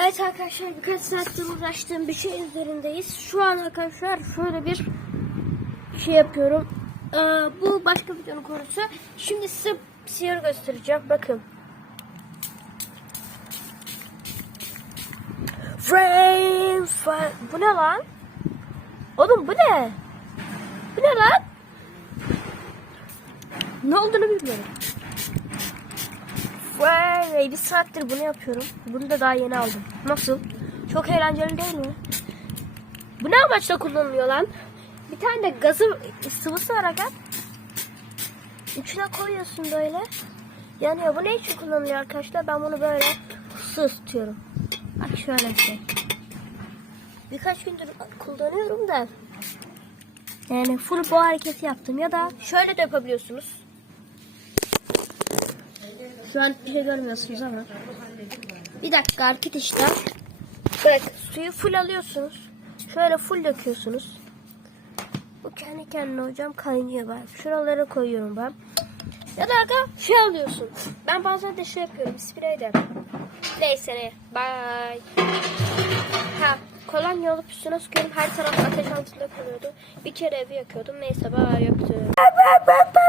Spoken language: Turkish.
Evet arkadaşlar birkaç saattir uğraştığım bir şey üzerindeyiz. Şu an arkadaşlar şöyle bir şey yapıyorum. Ee, bu başka videonun konusu. Şimdi size siyar göstereceğim. Bakın. Frame. Bu ne lan? Oğlum bu ne? Bu ne lan? Ne olduğunu bilmiyorum. Vay, bir saattir bunu yapıyorum. Bunu da daha yeni aldım. Nasıl? Çok eğlenceli değil mi? Bu ne amaçla kullanılıyor lan? Bir tane de gazı sıvısı var aga. İçine koyuyorsun böyle. Yanıyor. Bu ne için kullanılıyor arkadaşlar? Ben bunu böyle su ısıtıyorum. Bak şöyle bir şey. Birkaç gündür kullanıyorum da. Yani full bu hareketi yaptım. Ya da şöyle de yapabiliyorsunuz. Şu an bir şey görmüyorsunuz ama. Bir dakika arkadaşlar. Bak suyu full alıyorsunuz. Şöyle full döküyorsunuz. Bu kendi kendine hocam kaynıyor bak. Şuralara koyuyorum ben. Ya da aga şey alıyorsun. Ben bazen de şey yapıyorum. Sprey de. Neyse ne. Bye. Ha kolonya alıp üstüne sıkıyorum. Her taraf ateş altında kalıyordu. Bir kere evi yakıyordum. Neyse bye yaptım.